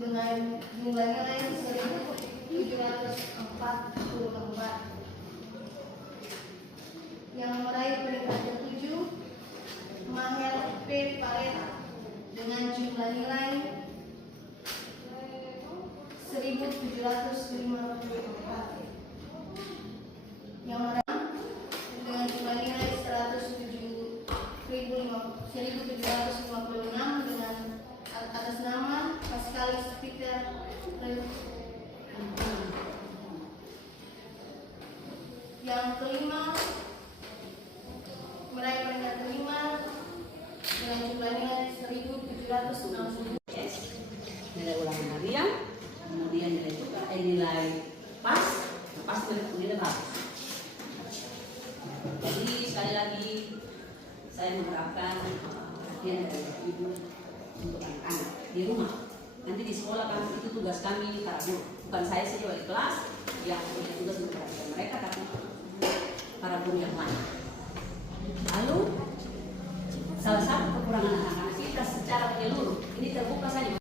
dengan jumlah nilai 1.744. Yang meraih peringkat ke-7 Maher P. Pareta dengan jumlah nilai 1.754. Yang meraih dengan jumlah nilai 1.756 dengan atas nama Pascalis Peter. Yang kelima meraih peringkat kelima dengan jumlah nilai 1.760. Nilai ulangan harian, kemudian nilai juga nilai pas nilai bagus. Jadi sekali lagi saya mengharapkan perhatian dari ibu untuk anak-anak di rumah. Nanti di sekolah kan itu tugas kami para guru, bukan saya saja wali kelas yang punya tugas untuk perhatian mereka, tapi para guru yang lain. Lalu salah satu kekurangan anak-anak kita secara menyeluruh ini terbuka saja.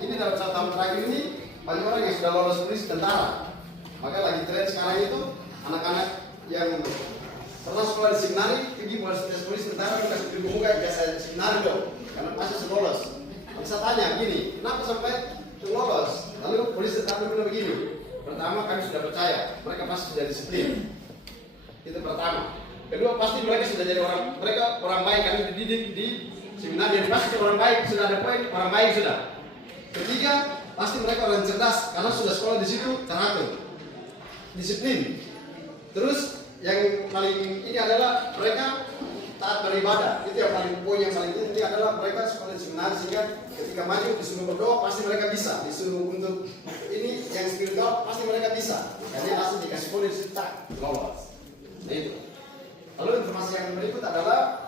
Ini dalam 1 tahun terakhir ini banyak orang yang sudah lolos polisi tentara. Maka lagi tren sekarang itu anak-anak yang pernah sekolah di seminari pergi polisi tentara kasih ibu muka jasa seminari dong, karena pasti sudah lolos. Saya tanya gini, kenapa sampai lolos? Lalu polisi tentara bilang begini, pertama kami sudah percaya mereka pasti sudah disiplin. Itu pertama. Kedua, pasti mereka sudah jadi orang baik, kami dididik di seminar, jadi pasti orang baik, sudah ada poin orang baik sudah. Ketiga, pasti mereka orang cerdas karena sudah sekolah di situ teratur, disiplin. Terus yang paling ini adalah mereka taat beribadah. Itu yang paling poin yang paling penting adalah mereka sekolah di seminar sehingga ketika maju disuruh berdoa pasti mereka bisa, disuruh untuk ini yang spiritual pasti mereka bisa. Jadi langsung dikasih poin di situ tak lolos. Nah itu. Lalu informasi yang berikut adalah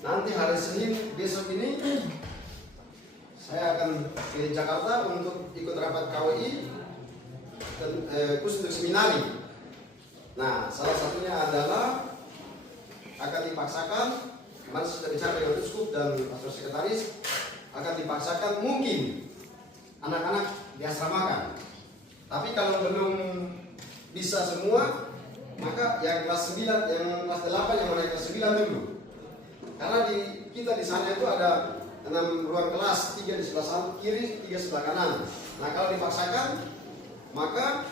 nanti hari Senin besok ini saya akan ke Jakarta untuk ikut rapat KWI khusus untuk seminari. Nah, salah satunya adalah akan dipaksakan, kemarin sudah bicara dengan Uskup dan Pastor Sekretaris, akan dipaksakan mungkin anak-anak diasramakan. Tapi kalau belum bisa semua, maka yang kelas 9, yang kelas 8, yang naik kelas 9 dulu. Karena kita di sana itu ada 6 ruang kelas, 3 di sebelah kiri, 3 sebelah kanan. Nah kalau dipaksakan, maka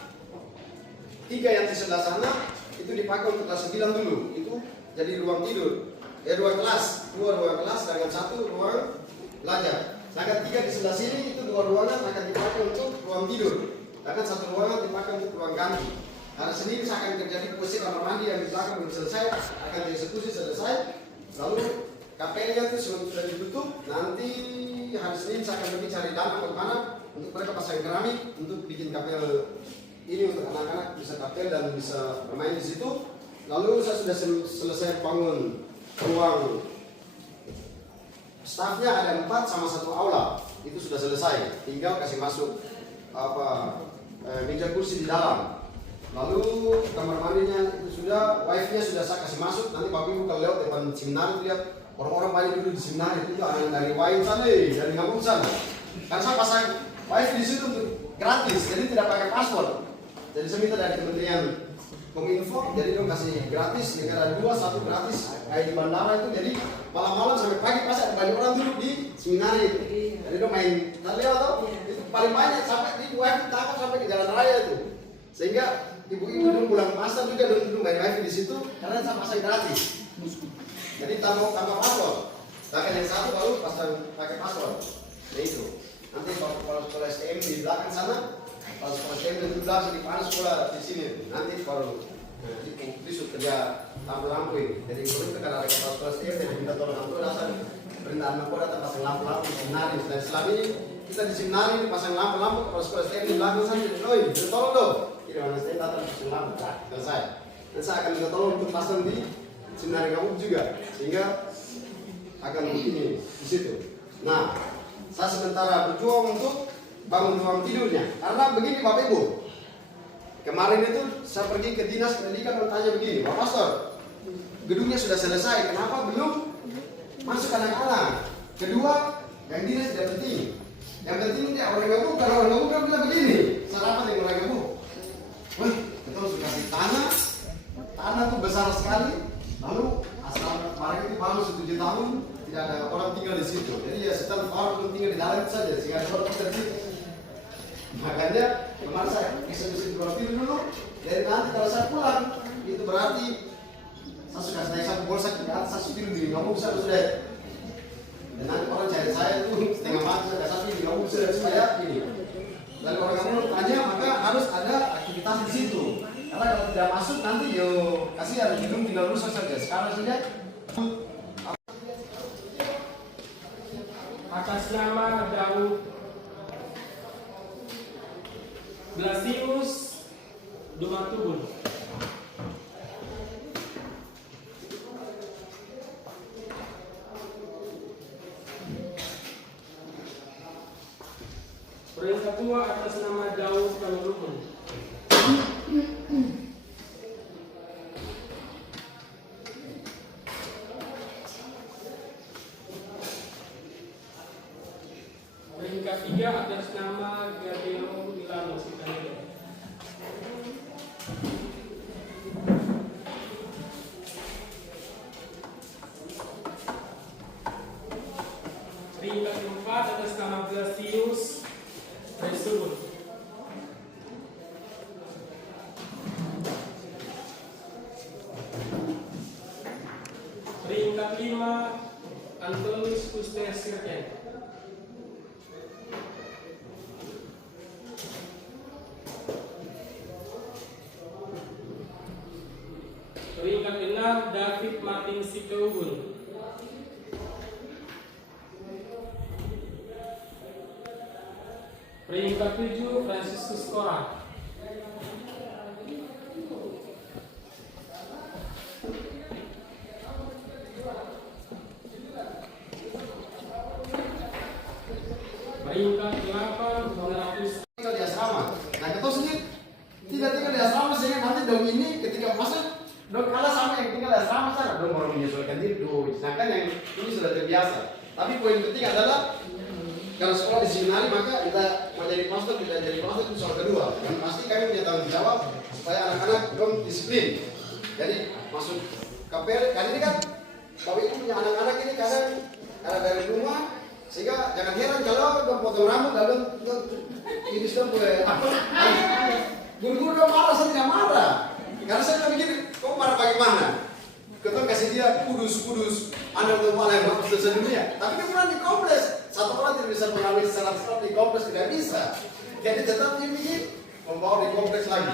3 yang di sebelah sana itu dipakai untuk kelas 9 dulu. Itu jadi ruang tidur. 2 kelas, 2 ruang kelas dengan 1 ruang belajar. Sedangkan 3 di sebelah sini itu 2 ruangan akan dipakai untuk ruang tidur. Sedangkan 1 ruangan dipakai untuk ruang ganti. Hari Senin saya akan terjadi posisi kamar mandi yang di belakang belum selesai, akan dieksekusi selesai. Lalu KPL-nya itu sudah ditutup. Nanti hari Senin saya akan pergi cari dana kemana untuk mereka pasang keramik untuk bikin KPL ini untuk anak-anak bisa KPL dan bisa bermain di situ. Lalu saya sudah selesai bangun ruang stafnya ada 4 sama 1 aula, itu sudah selesai. Tinggal kasih masuk meja kursi di dalam. Lalu kamar mandinya itu sudah, wifi-nya sudah saya kasih masuk. Nanti Bapak Ibu kalau lewat depan seminar itu lihat orang-orang banyak dulu di seminar itu anak dari Wain sana, dari Ngabung sana. Kan saya pasang wifi di situ untuk gratis, jadi tidak pakai password. Jadi saya minta dari Kementerian Kominfo, jadi dong kasih gratis, negara 2, 1 gratis kayak di bandara itu. Jadi malam-malam sampai pagi pasti ada banyak orang duduk di seminar itu. Jadi dong main tali atau itu paling banyak sampai di wifi tangkap sampai ke jalan raya itu. Sehingga ibu-ibu dulu pulang pasar juga dulu main wifi di situ karena saya pasang gratis. Jadi tambah password. Bahkan yang satu baru pasang pakai password. Nah itu. Nanti kalau sekolah STM di belakang sana, kalau sekolah STM di belakang di panas sekolah di sini. Nanti kalau besok kerja lampu-lampu ini. Jadi kalau itu karena ada kepala sekolah STM jadi minta tolong lampu dasar perintah anak datang pasang lampu-lampu di seminari. Dan selama ini kita di seminari pasang lampu-lampu kalau sekolah STM di belakang sana. Oi, tolong dong. Orang saya datang pasang lampu, selesai. Dan saya akan minta tolong untuk pasang di seminari kamu juga, sehingga akan begini di situ. Nah, saya sementara berjuang untuk bangun ruang tidurnya. Karena begini Bapak Ibu, kemarin itu saya pergi ke dinas pendidikan dan tanya begini, Pak Pastor, gedungnya sudah selesai, kenapa belum masuk anak-anak? Kedua, yang dinas tidak penting. Yang penting dia orang gabung, kalau orang gabung kan bilang begini, sarapan yang orang gabung. Wah, kita harus kasih tanah tuh besar sekali. Lalu asal kemarin itu baru 7 tahun tidak ada orang tinggal di situ. Jadi ya setelah baru tinggal di dalam saja, sehingga ada orang tinggal di situ. Makanya kemarin saya eksekusi profil dulu. Dari nanti kalau saya pulang, itu berarti saya sudah naik satu bolsa ke atas, saya tidur di ngomong saya sudah. Dan nanti orang cari saya itu setengah mati, saya kasih di ngomong sudah supaya ini. Dan orang kamu tanya maka harus ada aktivitas di situ. Karena kalau tidak masuk nanti yo kasihan hidung tinggal rusak saja. Sekarang saja. Atas nama Daud Blasius Dumatubun. Perintah kedua atas nama Daud Kalulukun. Peringkat 3 atas nama Gadero Milano Sikanelo. Peringkat 4 atas nama Blasius Resubun. Peringkat 5 Antonius Kuster Sirken. Peringkat 6 David Martin Sitogun. Peringkat 7 Franciscus Cora. Peringkat 8 Donatus. Tinggal di asrama. Nah kita sendiri tidak tinggal di asrama sehingga nanti dong ini ketika masuk dong kalah sama yang tinggal di asrama sana dong baru menyesuaikan diri dong. Sedangkan yang ini sudah terbiasa. Tapi poin penting adalah kalau sekolah di seminari maka kita mau jadi pastor tidak jadi pastor itu soal kedua. Yang pasti kami punya tanggung jawab supaya anak-anak dong disiplin. Jadi masuk KPR kali ini kan Bapak Ibu punya anak-anak ini kadang ada dari rumah sehingga jangan heran kalau dong potong rambut lalu ini sudah boleh apa? Guru-guru dong marah, saya tidak marah. Karena saya bilang begini, kau marah bagaimana? Kita kasih dia kudus, Anda untuk malah yang bagus selesai dunia. Tapi kemudian di kompleks, satu orang tidak bisa mengalami secara di kompleks tidak bisa. Jadi tetap dia begini, membawa di kompleks lagi.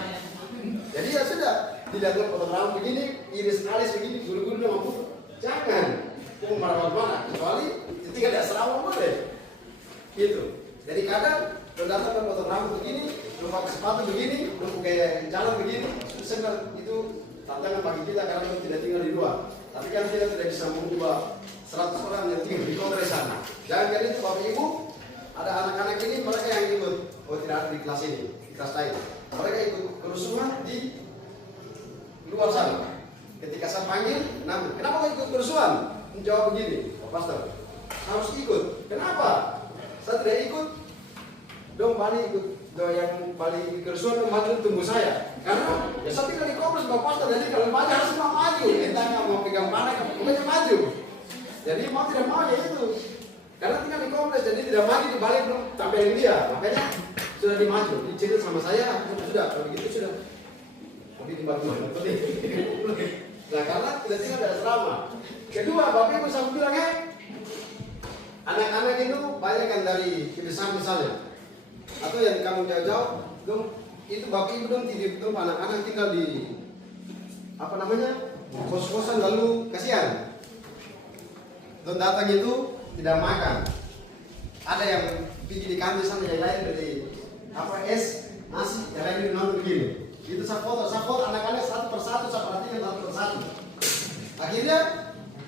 Jadi ya sudah, dilihat potong rambut begini, iris alis begini, guru-guru dong mampu. Jangan, mau marah bagaimana? Kecuali tinggal di asrama boleh. Gitu. Jadi kadang datang dan potong rambut begini, belum pakai sepatu begini, belum pakai jalan begini, itu tantangan bagi kita karena kita tidak tinggal di luar. Tapi kan kita tidak bisa mengubah 100 orang yang tinggal di kongres sana. Jangan jadi itu Bapak Ibu, ada anak-anak ini mereka yang ikut, tidak ada di kelas ini, di kelas lain. Mereka ikut kerusuhan di luar sana. Ketika saya panggil, kenapa kau ikut kerusuhan? Menjawab begini, Pak Pastor, harus ikut. Kenapa? Saya tidak ikut. Dong balik ikut yang balik kerusuhan dong maju tunggu saya karena ya saya tinggal di kompleks Bapak Pastor jadi kalau maju harus mau maju entah nggak mau pegang panah pokoknya maju jadi mau tidak mau ya itu karena tinggal di kompleks jadi tidak maju dibalik belum tampilin dia makanya sudah dimaju dicerita sama saya sudah kalau begitu sudah mungkin dibantu nah karena tidak tinggal di asrama kedua Bapak Ibu saya bilang anak-anak itu banyak kan dari kebiasaan misalnya atau yang kamu jauh-jauh dong itu Bapak Ibu dong tidak dong anak-anak tinggal di apa namanya kos-kosan lalu kasihan dong datang itu tidak makan ada yang pergi di kantin sana yang lain dari apa es nasi yang lain nonton begini itu saya foto anak-anak satu persatu saya perhatikan satu persatu akhirnya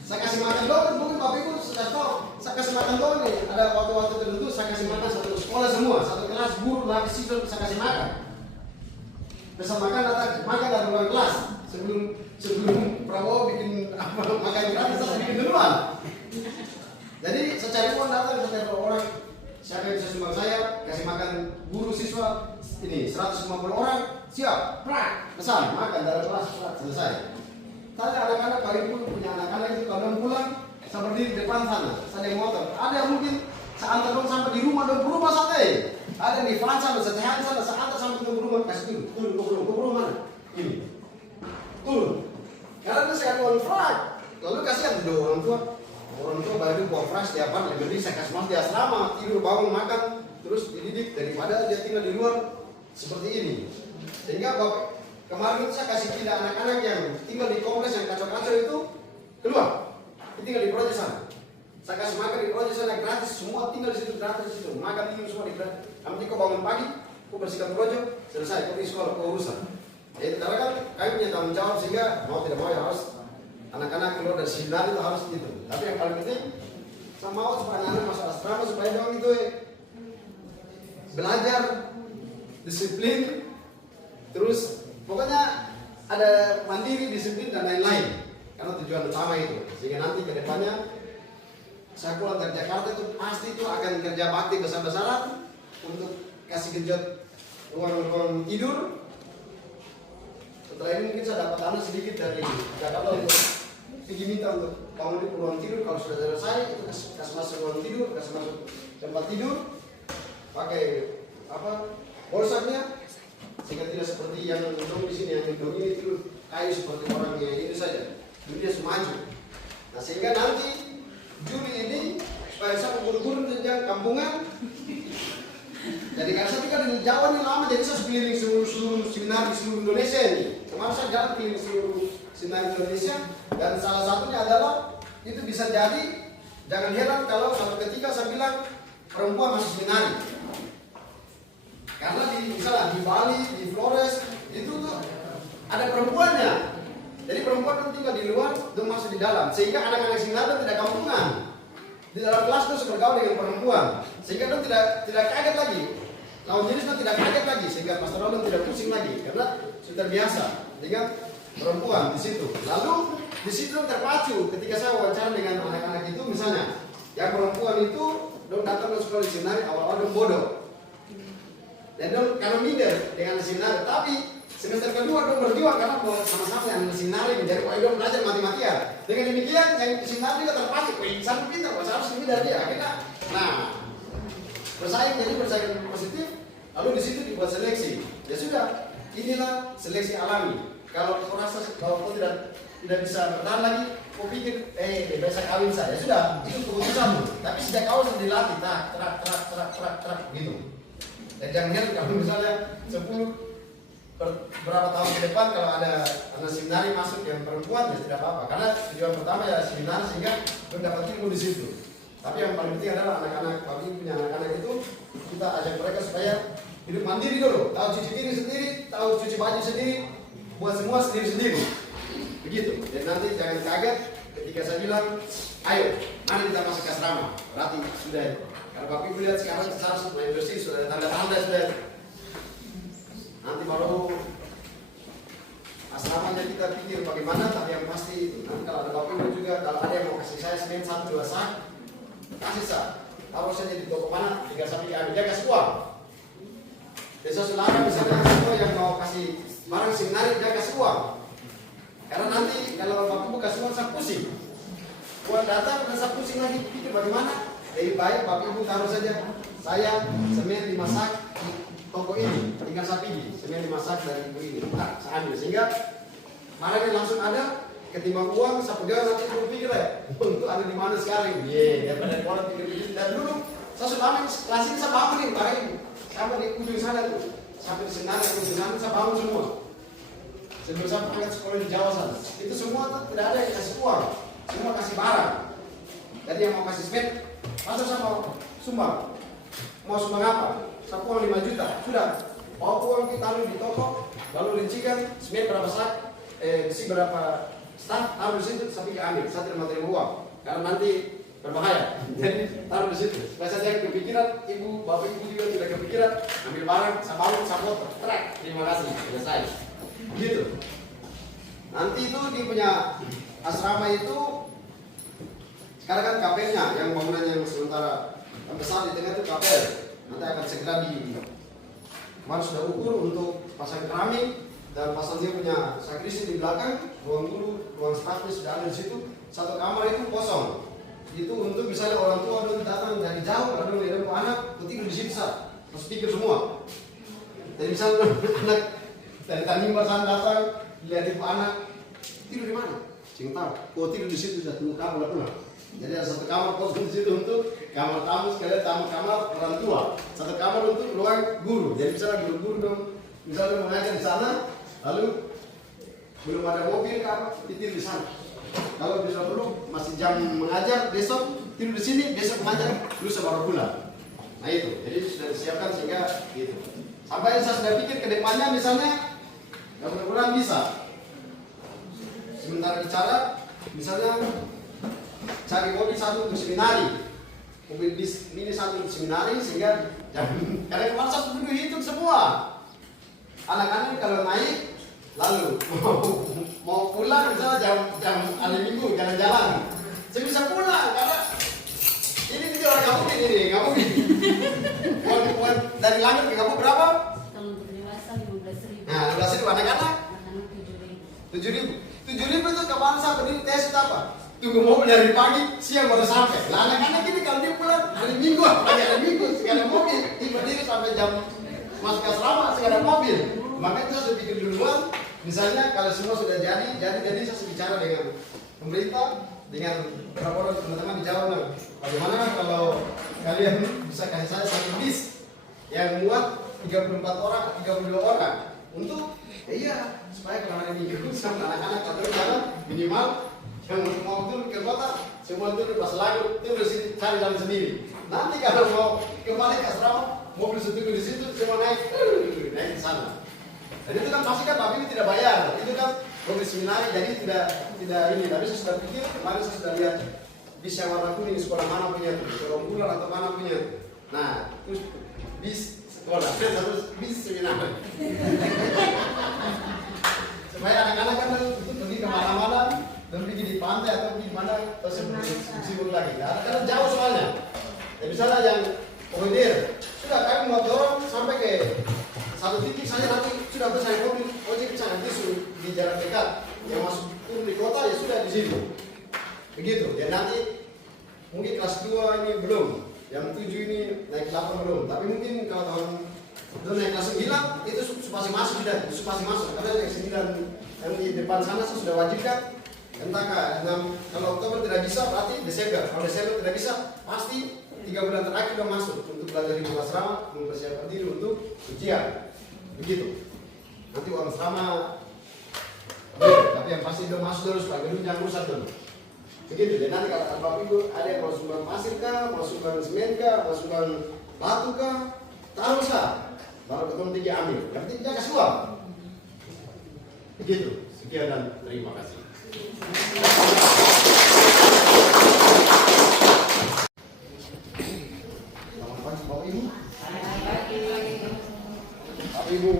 saya kasih makan doang mungkin Bapak Ibu sudah tahu saya kasih makan doang nih ada waktu-waktu tertentu saya kasih makan satu sekolah semua satu kelas guru lagi siswa saya kasih makan bisa makan dari luar kelas sebelum Prabowo bikin apa makan gratis saya bikin duluan jadi saya cari uang datang saya cari orang siapa yang bisa sumbang ini 150 orang siap, pesan makan dalam kelas selesai. Tadi anak-anak bagi pun punya anak-anak itu kalau pulang saya berdiri di depan sana, saya naik motor. Ada yang mungkin saya antar dong sampai di rumah dong rumah santai. Ada yang di Fransa, setehan sana, saya antar sampai ke rumah kasih turun, ke rumah mana? Ini, turun. Karena itu saya uang frak, lalu kasihan tuh orang tua bayar uang frak setiap hari. Lebih saya kasih mas di asrama, tidur bangun makan, terus dididik daripada dia tinggal di luar seperti ini. Sehingga bapak kemarin itu saya kasih pindah anak-anak yang tinggal di kompleks yang kacau-kacau itu keluar, dia tinggal di proyek sana. Saya kasih makan di proyek sana gratis, semua tinggal di situ gratis itu, makan minum semua di gratis. Nanti kau bangun pagi, kau bersihkan proyek, selesai, kau pergi sekolah, kau urusan. Jadi karena kan kami punya tanggung jawab sehingga mau tidak mau ya harus anak-anak keluar dari seminar itu harus gitu. Tapi yang paling penting saya mau supaya anak-anak masuk asrama supaya dong itu belajar disiplin, terus pokoknya ada mandiri, disiplin dan lain-lain. Karena tujuan utama itu sehingga nanti ke depannya saya pulang dari Jakarta itu pasti itu akan kerja bakti besar-besaran untuk kasih genjot ruang-ruang tidur. Setelah ini mungkin saya dapat tanah sedikit dari Jakarta untuk pergi minta untuk bangun di ruang tidur. Kalau sudah selesai itu kasih masuk ruang tidur, kasih masuk tempat tidur, pakai apa bolsaknya sehingga tidak seperti yang dong di sini yang dong ini tidur kayu seperti orang yang ini saja. Dunia semaju. Nah sehingga nanti Juli ini supaya saya guru-guru jenjang kampungan. Jadi karena saya tinggal di Jawa ini lama, jadi saya keliling seluruh seminar di seluruh Indonesia ini. Kemarin saya jalan keliling seluruh seminar Indonesia dan salah satunya adalah itu bisa jadi jangan heran kalau satu ketika saya bilang perempuan masuk seminari. Karena di misalnya di Bali, di Flores itu tuh ada perempuannya. Jadi perempuan kan tinggal di luar, dan masuk di dalam, sehingga anak-anak seminar tidak kampungan. Di dalam kelas itu bergaul dengan perempuan, sehingga itu tidak kaget lagi. Lawan jenis itu tidak kaget lagi, sehingga pastor Rolon tidak pusing lagi, karena sudah biasa dengan perempuan di situ. Lalu di situ terpacu ketika saya wawancara dengan anak-anak itu, misalnya yang perempuan itu dong datang ke sekolah seminari awal-awal dong bodoh, dan dong karena minder dengan seminari, tapi semester kedua dong berjuang karena sama-sama yang seminari menjadi dong belajar mati-matian. Dengan demikian yang seminari juga terpacu, saya pintar, saya harus lebih dari dia. Akhirnya, nah bersaing jadi bersaing positif. Lalu di situ dibuat seleksi. Ya sudah, inilah seleksi alami. Kalau kau rasa kalau kau tidak bisa bertahan lagi, kau pikir bisa kawin saya. Sudah, itu keputusanmu. Tapi sejak awal sudah dilatih, terak gitu. Dan jangan heran kalau misalnya 10 berapa tahun ke depan kalau ada anak seminari masuk yang perempuan ya tidak apa-apa, karena tujuan pertama ya seminari sehingga mendapat ilmu di situ. Tapi yang paling penting adalah anak-anak, kami punya anak-anak itu kita ajak mereka supaya hidup mandiri dulu, tahu cuci piring sendiri, tahu cuci baju sendiri, buat semua sendiri-sendiri. Begitu. Dan nanti jangan kaget ketika saya bilang, ayo, mari kita masuk ke asrama. Berarti sudah. Karena Bapak Ibu lihat sekarang harus main bersih, sudah ada tanda-tanda sudah. Nanti baru asramanya kita pikir bagaimana, tapi yang pasti itu. Nanti kalau ada Bapak Ibu juga, kalau ada yang mau kasih saya Senin 1, 2 sak, kasih sak. Taruh saja di toko mana, 3 sapi ambil, dia kasih uang. Desa Sulawesi misalnya semua yang mau kasih barang seminari, dia kasih uang. Karena nanti kalau Bapak Ibu kasih uang, saya pusing. Uang datang, dan saya pusing lagi, pikir bagaimana. Lebih baik Bapak Ibu taruh saja, saya Senin dimasak toko ini, tinggal saya pergi, sebenarnya dimasak dari ibu ini, nah, saya ambil, sehingga marahnya langsung ada, ketimbang uang, saya pegang nanti perlu pikir untuk ada di mana sekarang, daripada orang pikir begitu. Dan dulu, saya sudah ambil, kelas ini saya bangun nih, Bapak Ibu, sampai di ujung sana tuh, sampai di senar, saya bangun semua. Sebelum saya berangkat sekolah di Jawa sana, itu semua tuh tidak ada yang kasih uang, semua kasih barang. Jadi yang mau kasih spend, masa saya mau sumbang, mau sumbang apa? Saya uang 5 juta, sudah. Bawa uang kita taruh di toko, lalu rincikan semen berapa sak, besi berapa stak, taruh di situ, sampai ambil. Saya tidak mau terima uang, karena nanti berbahaya. Jadi taruh di situ. Supaya saya jangan kepikiran, ibu, bapak ibu juga tidak kepikiran, ambil barang, saya bangun, saya foto, trek, terima kasih, selesai. Gitu. Nanti itu dia punya asrama itu, sekarang kan kapelnya, yang bangunan yang sementara besar di tengah itu kapel. Nanti akan segera kemarin sudah ukur untuk pasang keramik dan pasang dia punya sakrisi di belakang, ruang guru, ruang stafnya sudah ada di situ. Satu kamar itu kosong. Itu untuk misalnya orang tua dulu datang dari jauh, lalu lihat anak, tidur di situ sah, terus pikir semua. Jadi misalnya anak dari Tanimbar sana datang, lihat ibu anak, tidur di mana? Sing tahu, tidur di situ sudah tunggu kamu pulang. Jadi ada satu kamar kosong di situ untuk kamar tamu sekalian kamar orang tua. Satu kamar untuk ruang guru. Jadi misalnya guru dong, misalnya mengajar di sana, lalu belum ada mobil kan, tidur di sana. Kalau bisa dulu masih jam mengajar, besok tidur di sini, besok mengajar, lusa baru pulang. Nah itu, jadi sudah disiapkan sehingga gitu. Sampai saya sudah pikir ke depannya misalnya, mudah-mudahan bisa. Sementara bicara, misalnya cari mobil satu untuk seminari, mobil bis mini satu untuk seminari, sehingga karena kemarin saya sudah hitung semua. Anak-anak kalau naik, lalu mau pulang misalnya jam hari Minggu jalan-jalan, saya bisa pulang karena ini orang kampung ini nggak mungkin. Uang dari langit ke kampung berapa? Kalau untuk dewasa 15.000. Nah, 15.000 anak-anak? Anak-anak 7.000. 7.000 itu kapan saya berdiri tes itu apa? Tunggu mobil dari pagi, siang baru sampai. Lah anak-anak ini kalau dia pulang hari Minggu, hari Minggu segala mobil, dia berdiri sampai jam masuk ke asrama segala mobil. Makanya saya sudah pikir duluan. Misalnya kalau semua sudah jadi saya bicara dengan pemerintah, dengan beberapa orang teman-teman di Jawa. Bagaimana kalau kalian bisa kasih saya satu bis yang muat 34 orang, 32 orang untuk iya supaya kalau hari Minggu sama anak-anak atau jalan minimal yang mau turun ke kota semua turun pas lagu turun di sini cari jalan sendiri. Nanti kalau mau kembali ke asrama mobil turun di situ semua naik di sana. Dan itu kan pasti kan tapi tidak bayar. Itu kan mobil seminari jadi tidak ini. Tapi saya sudah pikir kemarin saya sudah lihat bis yang warna kuning sekolah mana punya tuh, sekolah bulan atau mana punya. Nah terus bis sekolah terus bis seminari. Supaya anak-anak kan itu pergi kemana-mana dan pergi di pantai atau pergi di mana terus sibuk lagi. Karena jauh soalnya. Ya misalnya yang Oidir sudah kami mau dorong sampai ke satu titik saja nanti sudah besar mobil ojek bisa nanti di jalan dekat yang masuk turun di kota ya sudah di situ begitu ya nanti mungkin kelas 2 ini belum yang 7 ini naik 8 belum tapi mungkin kalau tahun belum naik kelas 9 itu supasi masuk sudah supasi masuk karena yang 9 yang di depan sana sudah wajibkan entah kalau Oktober tidak bisa berarti Desember kalau Desember tidak bisa pasti 3 bulan terakhir sudah masuk untuk belajar di asrama mempersiapkan diri untuk ujian begitu nanti uang asrama tapi yang pasti udah masuk terus Pak Gedung jangan rusak dulu begitu dan nanti kalau Bapak Ibu ada yang mau sumbang pasir kah mau sumbang semen kah mau sumbang batu kah taruh sah baru ketemu tinggi ambil yang penting jangan kasih uang begitu sekian dan terima kasih. Selamat pagi Bapak Ibu. Bapak Ibu,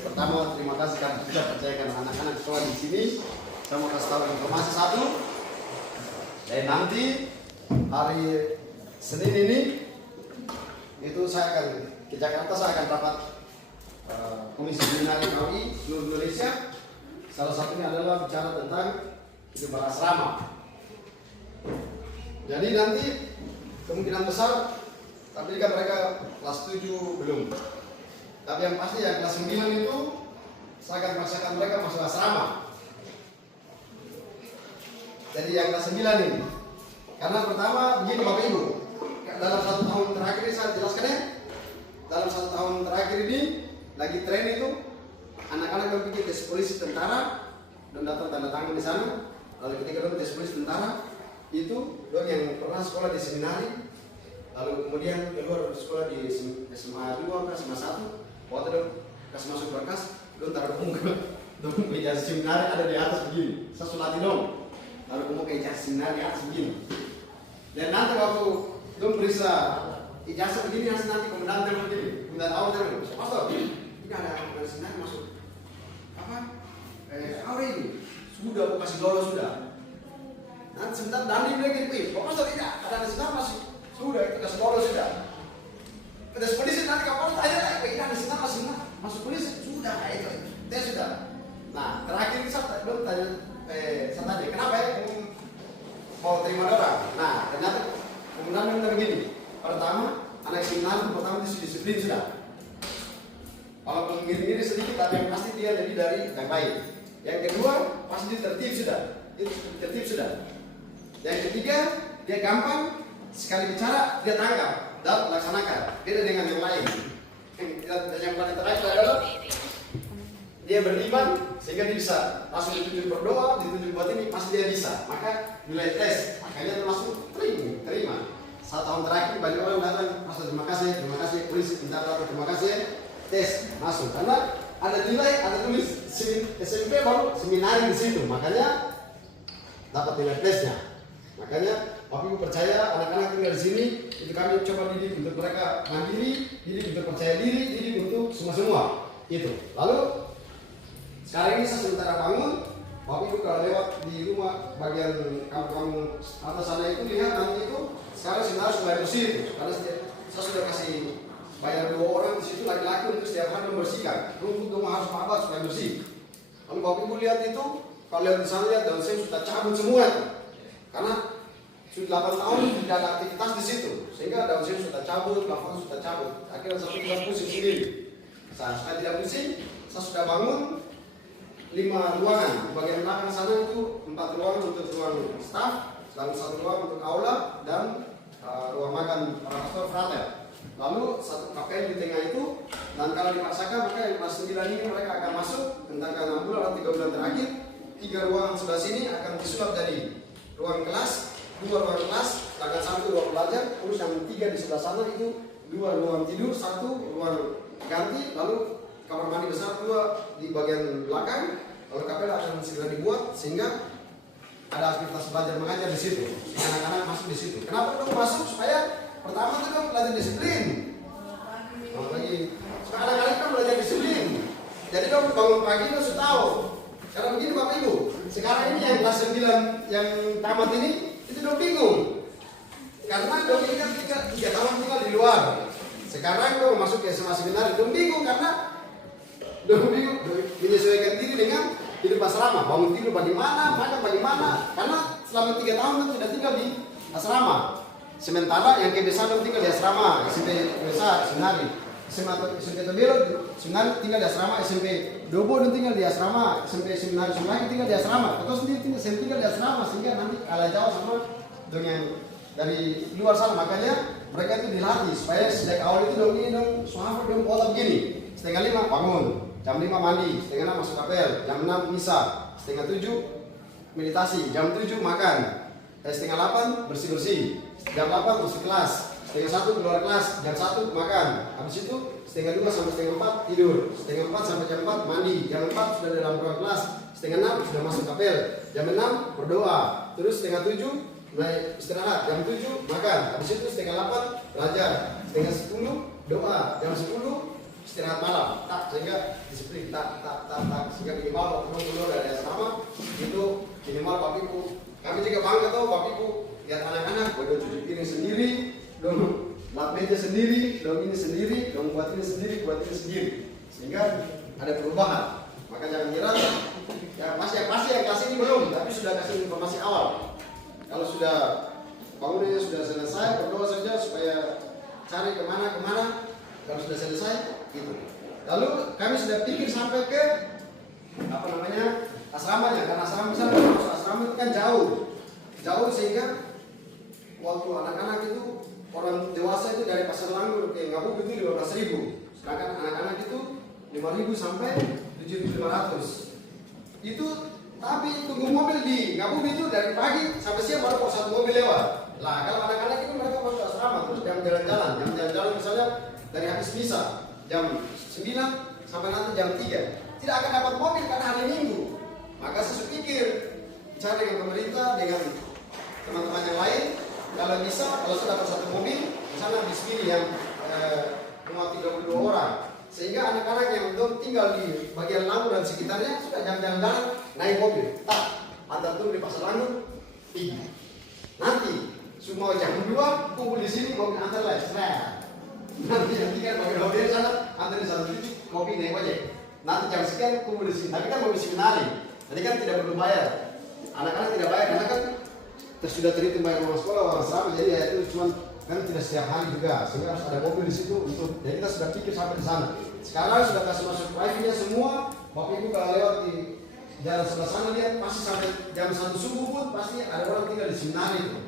pertama terima kasih karena sudah percayakan anak-anak sekolah di sini. Saya mau kasih tahu informasi satu. Dan nanti hari Senin ini itu saya akan ke Jakarta, saya akan rapat Komisi Seminari KUI seluruh Indonesia. Salah satunya adalah bicara tentang hidup berasrama. Jadi nanti kemungkinan besar tapi kan mereka kelas 7 belum. Tapi yang pasti yang kelas 9 itu saya akan paksakan mereka masuk asrama. Jadi yang kelas 9 ini. Karena pertama begini Bapak Ibu, dalam 1 tahun terakhir ini saya jelaskan ya. Dalam 1 tahun terakhir ini lagi tren itu anak-anak yang pergi tes polisi tentara dan datang tanda tangan di sana. Lalu ketika mereka tes polisi tentara itu dong yang pernah sekolah di seminari, lalu kemudian keluar dari sekolah di SMA 2 ke SMA 1, waktu dong kasih masuk berkas, dong taruh muka, dong ijazah seminari ada di atas begini, saya sulati dong, lalu kemudian ke ijazah seminari di atas begini, dan nanti waktu dong periksa ijazah begini nanti komandan telepon begini, komandan awal telepon, pastor, ini ada seminari masuk, apa? Awal ini sudah kasih lolos sudah. Nanti sebentar Dandi bilang gini, Pak Pastor tidak, ada sebentar masih sudah itu kasih lolos sudah. Tes polisi nanti kapal tanya lagi, ini ada sebentar masih pertama, anak seminar pertama itu disiplin sudah. Walaupun mirip-mirip sedikit, tapi yang pasti dia lebih dari yang lain. Yang kedua, pasti tertib sudah. Itu tertib sudah. Yang ketiga, dia gampang sekali bicara dia tangkap dan laksanakan. Beda dengan yang lain. Dan yang paling terakhir adalah dia beriman sehingga dia bisa langsung ditunjuk berdoa, ditunjuk buat ini, pasti dia bisa. Maka nilai tes, makanya langsung terima. 1 tahun terakhir banyak orang datang, Pastor terima kasih, polisi minta apa, terima kasih, tes masuk. Karena ada nilai, ada tulis SMP baru seminari di situ, makanya dapat nilai tesnya. Makanya Bapak Ibu percaya anak-anak tinggal di sini, itu kami coba didik untuk mereka mandiri, didik untuk percaya diri, didik untuk semua itu. Lalu sekarang ini saya sementara bangun, Bapak Ibu kalau lewat di rumah bagian kamu atas sana itu lihat nanti itu sekarang sebenarnya sudah bersih itu, karena saya sudah kasih bayar 2 orang di situ laki-laki untuk setiap hari membersihkan. Rumput rumah harus pabat supaya bersih. Lalu Bapak Ibu lihat itu, kalau lihat di sana lihat daun saya sudah cabut semua itu, karena sudah 8 tahun tidak ada aktivitas di situ, sehingga daun saya sudah cabut, plafon sudah cabut. Akhirnya saya tidak pusing sendiri. Saya tidak pusing, saya sudah bangun 5 ruangan. Di bagian belakang sana itu 4 ruangan untuk ruang staff, lalu 1 ruang untuk aula dan ruang makan para pastor frater. Lalu 1 KPM di tengah itu, dan kalau dipaksakan maka yang kelas 9 ini mereka akan masuk tentang 6 bulan atau 3 bulan terakhir. 3 ruangan sebelah sini akan disulap jadi ruang kelas, 2 ruang kelas, bahkan 1 ruang belajar, terus yang 3 di sebelah sana itu 2 ruang tidur, 1 ruang ganti, lalu kamar mandi besar 2 di bagian belakang. Lalu kapel akan segera dibuat sehingga ada aktivitas belajar mengajar di situ. Anak-anak masuk di situ. Kenapa dong masuk? Supaya pertama itu dong belajar disiplin. Lagi supaya anak-anak kan belajar disiplin. Jadi dong bangun pagi kan sudah tahu. Karena begini Bapak Ibu, sekarang ini yang kelas 9 yang tamat ini itu dong bingung. Karena dong ini kan 3 tahun tinggal di luar. Sekarang dong masuk ke SMA seminar dong bingung karena dong bingung menyesuaikan diri dengan hidup asrama, bangun tidur bagaimana, makan bagaimana, karena selama 3 tahun kan sudah tinggal di asrama. Sementara yang kebiasaan dong tinggal di asrama, SMP besar, seminari, SMP Tobelo, seminari tinggal di asrama, SMP Dobo dong tinggal di asrama, SMP seminari lagi tinggal di asrama, atau sendiri tinggal di asrama, sehingga nanti kalah jauh sama dong yang dari luar sana. Makanya mereka itu dilatih supaya sejak awal itu dong ini dong suami dong pola begini, 6:30 bangun, jam 5 mandi, 6:30 masuk kapel, jam 6 misa, 6:30 meditasi, jam 7 makan, 7:30 bersih-bersih, jam 8 masuk kelas, 1:30 keluar kelas, jam 1 makan, habis itu 3:30 sampai 3:30 tidur, 3:30 sampai jam 4 mandi, jam 4 sudah dalam ruang kelas, 5:30 sudah masuk kapel, jam 6 berdoa, terus 6:30 mulai istirahat, jam 7 makan, habis itu 7:30 belajar, 9:30 doa, jam 10 istirahat malam, sehingga disiplin, sehingga minimal waktu keluar dari asrama itu minimal Bapak Ibu. Kami juga bangga tahu Bapak Ibu lihat anak-anak, udah cuci piring sendiri, dong lap meja sendiri, dong ini sendiri, dong buat ini sendiri, sehingga ada perubahan. Maka jangan kira, ya pasti yang kasih ini belum, tapi sudah kasih informasi awal. Kalau sudah bangunnya sudah selesai, berdoa saja supaya cari kemana. Kalau sudah selesai, gitu. Lalu kami sudah pikir sampai ke asramanya, karena asrama misalnya masuk asrama itu kan jauh sehingga waktu anak-anak itu orang dewasa itu dari Pasar Langgur ke Ngabuk itu 15.000, sedangkan anak-anak itu 5.000 sampai 7.500. Itu tapi tunggu mobil di Ngabuk itu dari pagi sampai siang baru 1 mobil lewat. Lah kalau anak-anak itu mereka masuk asrama terus jam jalan-jalan misalnya dari habis misa jam 9 sampai nanti jam 3 tidak akan dapat mobil karena hari Minggu. Maka saya pikir bicara dengan pemerintah, dengan teman-teman yang lain, kalau bisa, kalau sudah dapat 1 mobil, misalnya di sini yang muat 32 orang, sehingga anak-anak yang tinggal di bagian Langgur dan sekitarnya sudah jalan-jalan naik mobil, antar turun di Pasar Langgur, nanti semua jam 2 kumpul di sini mobil antar lain, nanti yang 3 mobil di sana, antar di sana titik kopi naik ojek, nanti jam sekian kumpul di sini, tapi kan mobil seminari, jadi kan tidak perlu bayar, anak-anak tidak bayar karena kan sudah terhitung bayar uang sekolah, uang asrama, jadi ya itu cuma kan tidak setiap hari juga, sehingga harus ada mobil di situ untuk. Jadi kita sudah pikir sampai di sana. Sekarang sudah kasih masuk wifi-nya semua. Bapak Ibu kalau lewat di jalan sebelah sana lihat pasti sampai jam 1 subuh pun pasti ada orang tinggal di seminari itu.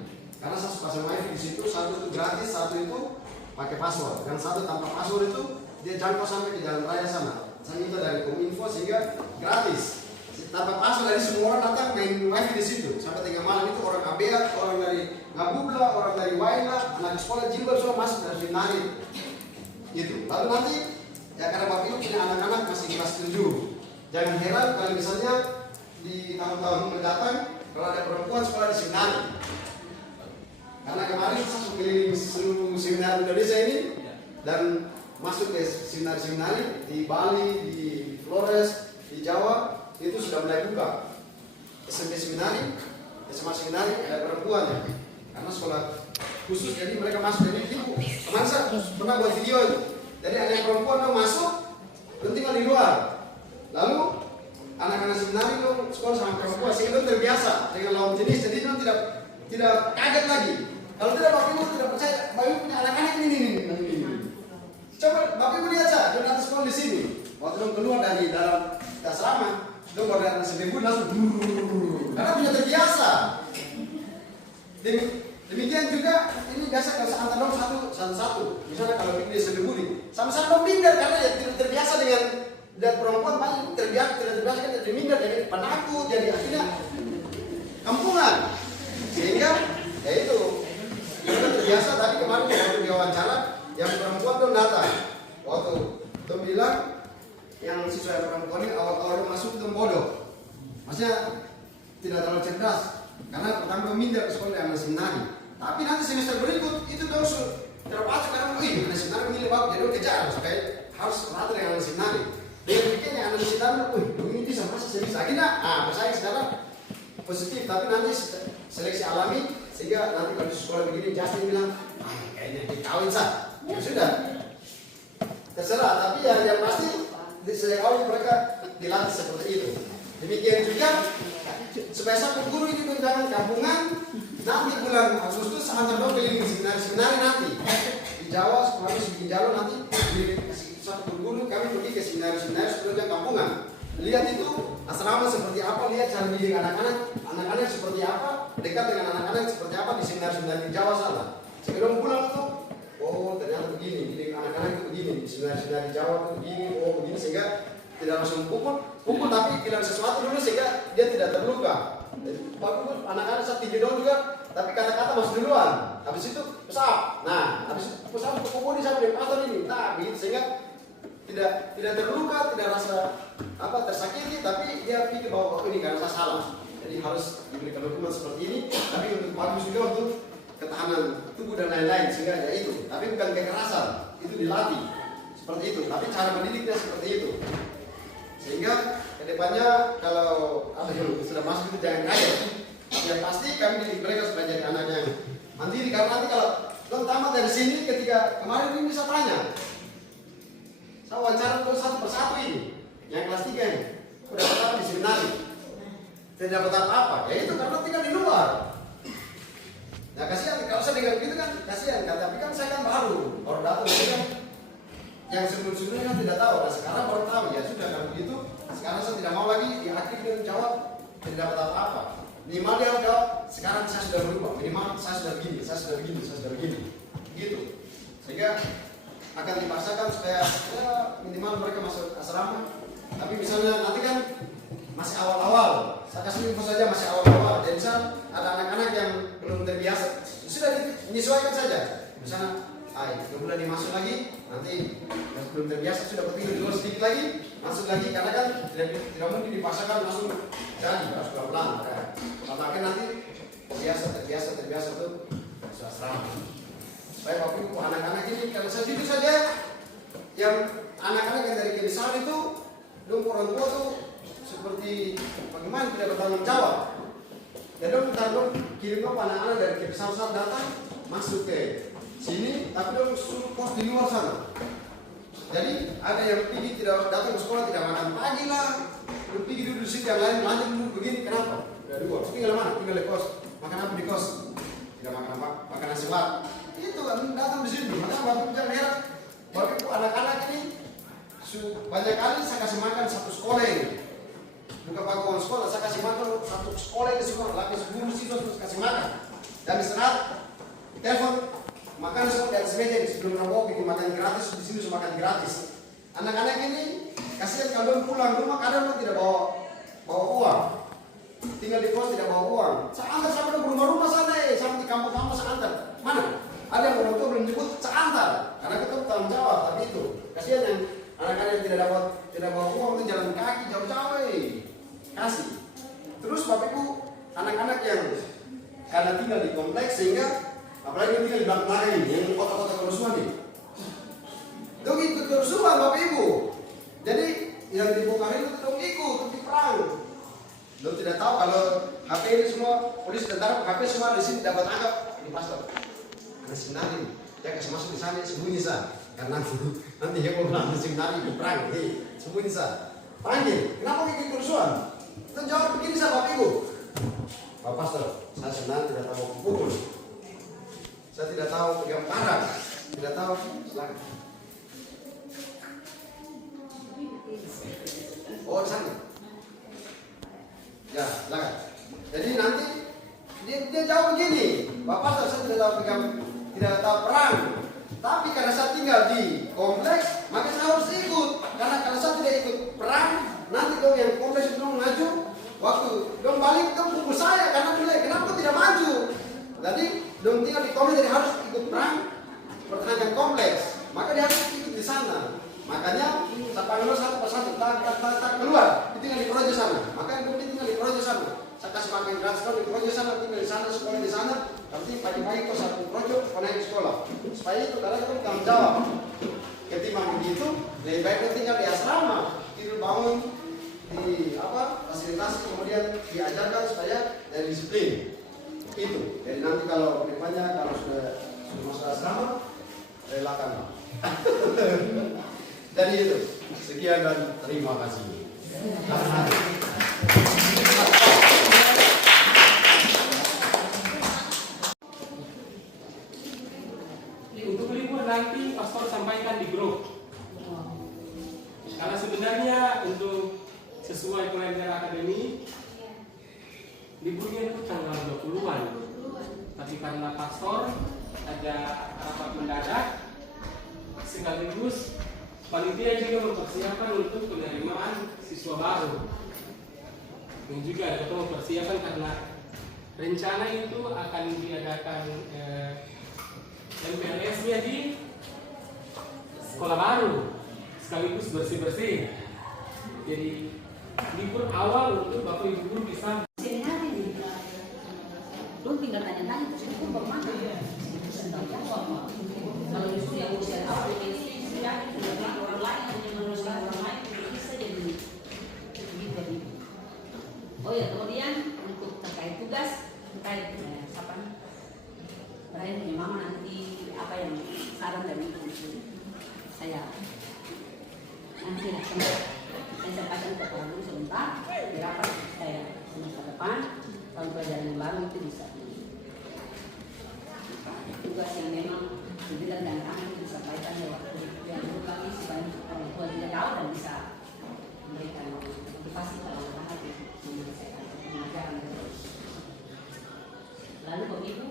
Karena saya pasang wifi di situ, satu itu gratis, satu itu pakai password. Yang satu tanpa password itu dia jangkau sampai ke jalan raya sana. Saya minta dari Kominfo sehingga gratis. Tanpa password dari semua orang datang main wifi di situ. Sampai tengah malam itu orang ABA, orang dari Ngabubla, orang dari Waila, anak sekolah Jilbab semua masuk dari seminari. Gitu. Lalu nanti ya karena Bapak Ibu punya anak-anak masih kelas 7. Jangan heran kalau misalnya di tahun-tahun mendatang kalau ada perempuan sekolah di seminari. Karena kemarin saya keliling seluruh seminari Indonesia ini dan masuk ke seminari-seminari di Bali, di Flores, di Jawa itu sudah mulai buka. SMP seminari, SMA seminari ada perempuan ya. Karena sekolah khusus jadi mereka masuk jadi ibu. Kemarin saya pernah buat video itu. Jadi ada yang perempuan dong masuk, tinggal di luar. Lalu anak-anak seminari dong sekolah sama perempuan sehingga dong terbiasa dengan lawan jenis. Jadi dong tidak kaget lagi. Kalau tidak Bapak Ibu tidak percaya, Bapak Ibu punya anak-anak ini. Coba Bapak Ibu lihat saja, dong atas sekolah di sini. Waktu dong keluar dari dalam asrama, dong baru ada seminggu langsung karena punya terbiasa. Demikian juga ini biasa kalau antar dong satu. Misalnya kalau di seminggu ini, sama-sama dong minder karena ya tidak terbiasa dengan dan perempuan banyak tidak terbiasa kan jadi minder, jadi penakut, jadi akhirnya kampungan. Sehingga ya itu kita terbiasa. Tadi kemarin waktu diwawancara yang perempuan dong datang, waktu dong bilang yang siswa yang perempuan ini awal-awal masuk itu bodoh, maksudnya tidak terlalu cerdas karena pertama minder ke sekolah yang seminari. Tapi nanti semester berikut itu terus terpacu karena anak seminari memilih bagus, jadi kejar supaya harus rata dengan anak seminari. Dengan bikin yang anak seminari, ini bisa masuk bisa akhirnya bersaing secara positif. Tapi nanti seleksi alami sehingga nanti kalau di sekolah begini Justin bilang kayaknya dikawin sah, ya sudah terserah. Tapi yang pasti sejak awal mereka dilatih seperti itu. Demikian juga supaya satu guru ini tunjangan kampungan nanti bulan Agustus antar dong keliling seminari nanti di Jawa sekolah di Jawa nanti satu guru kami pergi ke seminari sekolah kampungan. Lihat itu asrama seperti apa, lihat cara didik anak-anak seperti apa, dekat dengan anak-anak seperti apa di seminari di Jawa sana. Sebelum pulang tuh oh ternyata begini, didik anak-anak itu begini, di seminari Jawa itu begini, begini sehingga tidak langsung pukul tapi bilang sesuatu dulu sehingga dia tidak terluka. Bagus anak-anak saat tinggi dong juga, tapi kata-kata masuk duluan. Habis itu pesawat. Nah, habis itu pesawat pukul ini sampai di pasar ini. Nah, begitu sehingga tidak terluka, tidak rasa tersakiti, tapi dia pikir bahwa ini karena saya salah. Jadi harus diberikan hukuman seperti ini, tapi untuk bagus juga untuk ketahanan tubuh dan lain-lain sehingga ya itu. Tapi bukan kekerasan, itu dilatih seperti itu. Tapi cara mendidiknya seperti itu. Sehingga kedepannya kalau ada yang sudah masuk itu jangan kaget. Yang pasti kami didik mereka supaya jadi anak yang mandiri. Karena nanti kalau belum tamat dari sini, ketika kemarin ini bisa tanya, saya wawancara terus satu persatu ini, yang kelas 3 ini, udah dapat di seminari, tidak dapat apa-apa. Ya itu karena tinggal di luar. Ya kasihan kalau saya dengar begitu kan kasihan. Tapi kan saya kan baru datang kan. Yang sebelum-sebelumnya kan tidak tahu, nah sekarang baru tahu. Ya sudah kalau begitu, sekarang saya tidak mau lagi di akhir dia jawab tidak dapat apa-apa. Minimal dia jawab, sekarang saya sudah berubah. Minimal saya sudah begini. Gitu. Sehingga akan dipaksakan supaya ya, minimal mereka masuk asrama. Tapi misalnya nanti kan masih awal-awal. Saya kasih info saja masih awal-awal. Jadi misal ada anak-anak yang belum terbiasa, sudah menyesuaikan saja. Misalnya kemudian dimasuk lagi, nanti yang belum terbiasa sudah berpindah dulu sedikit lagi, masuk lagi karena kan tidak mungkin dipaksakan langsung jadi harus pelan-pelan. Makanya nanti terbiasa tuh masuk asrama. Supaya Bapak Ibu anak-anak ini kalau saya jujur saja, yang anak-anak yang dari kebiasaan itu, dong orang tua tuh seperti bagaimana tidak bertanggung jawab. Dan dong kirim anak-anak dari kebiasaan datang masuk ke sini, tapi dong suruh kos di luar sana. Jadi ada yang pergi tidak datang ke sekolah, tidak makan pagi lah, dong pergi duduk di situ, yang lain lanjut duduk begini. Kenapa? Dari luar. Tinggal mana? Tinggal di kos. Makan apa di kos? Tidak makan nasi itu kan datang di sini. Makanya bapak bilang heran, bapak ibu anak-anak ini banyak kali saya kasih makan satu sekolah ini. Bukan pakai uang sekolah, saya kasih makan satu sekolah ini semua. Lagi 10 siswa terus kasih makan. Dan istirahat, telepon, makan semua di atas meja sebelum rokok bikin makan gratis di sini semua makan gratis. Anak-anak ini kasihan kalau pulang rumah kadang tidak bawa uang. Tinggal di kos tidak bawa uang. Saya antar sampai ke rumah-rumah sana, sampai di kampung-kampung saya antar. Mana? Ada yang orang tua belum jemput, saya antar. Karena kita tanggung jawab, tapi itu kasihan yang anak-anak yang tidak bawa uang itu jalan kaki jauh-jauh. Kasih. Terus bapak ibu anak-anak yang karena tinggal di kompleks sehingga apalagi yang tinggal di belakang ini yang kota-kota kerusuhan ini. Dong ikut kerusuhan bapak ibu. Jadi yang di Bukari itu dong ikut perang. Dong tidak tahu kalau HP ini semua polisi tentara HP semua di sini dapat anggap ini pastor. Karena sebenarnya dia kasih masuk di sana sembunyi sah. Karena nanti dia mau bilang sebenarnya ikut perang. Sembunyi sah. Panggil. Kenapa ikut kerusuhan? Kita jawab begini sah bapak ibu. Pak Pastor, saya sebenarnya tidak tahu pukul. Saya tidak tahu pegang parang. Tidak tahu. Silakan. Oh, di sana. Ya, silakan. Jadi nanti dia jawab begini. Pak Pastor, saya tidak tahu pegang, tidak tahu perang. Tapi karena saya tinggal di kompleks, maka saya harus ikut. Karena kalau saya tidak ikut perang, nanti dong yang kompleks itu maju. Waktu dong balik dong pukul saya karena nilai kenapa tidak maju. Jadi dong tinggal di kompleks jadi harus ikut perang pertahanan kompleks. Maka dia harus ikut di sana. Makanya saya panggil satu persatu tak keluar. Dia tinggal di proyek sana. Makanya dia tinggal di proyek sana. Saya kasih makan gratis di proyek sana, tinggal di sana, sekolah di sana. Nanti pagi-pagi kau satu proyek kau naik sekolah. Supaya itu karena itu tanggung jawab. Ketimbang begitu, lebih baik dia tinggal di asrama, tidur bangun di fasilitasi kemudian diajarkan supaya dari disiplin itu. Jadi nanti kalau depannya kalau sudah masuk asrama relakan. Jadi itu sekian dan terima kasih. Untuk libur nanti pastor sampaikan di grup. Karena sebenarnya untuk sesuai kalender akademi liburnya itu tanggal 20-an. Tapi karena pastor ada rapat mendadak sekaligus panitia juga mempersiapkan untuk penerimaan siswa baru. Dan juga kita mempersiapkan karena rencana itu akan diadakan MPLS-nya di sekolah baru sekaligus bersih-bersih. Jadi libur awal untuk bapak ibu guru bisa Sehari nih, lu tinggal tanya-tanya terus itu baru mana? Tentang jawab. Kalau justru yang usia awal ini sudah orang lain yang meneruskan orang lain bisa jadi gitu. Oh ya, kemudian untuk terkait tugas terkait apa? Brian punya mama nanti apa yang saran dari ibu saya nanti lah saya sampaikan ke Pak Guru sebentar di rapat saya semester depan tahun pelajaran yang baru itu bisa tugas yang memang dibilang dan kami itu disampaikan lewat yang dulu kami supaya orang tua tidak tahu dan bisa memberikan motivasi kalau anak menyelesaikan pengajaran terus. Lalu Bapak Ibu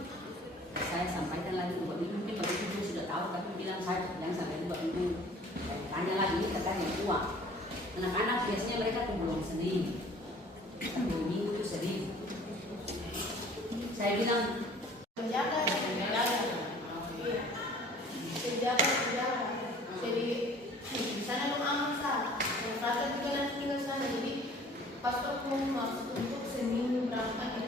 saya sampaikan lagi ke Bapak Ibu, mungkin Bapak Ibu sudah tahu tapi bilang saya yang sampai Bapak Ibu tanya lagi ini terkait yang uang. Anak-anak biasanya mereka kumpul Senin, tapi Minggu itu sedih. Saya bilang Penjaga. Jadi di sana lu aman sah. Yang juga nanti tinggal sana. Jadi pastor mau masuk untuk Senin berangkat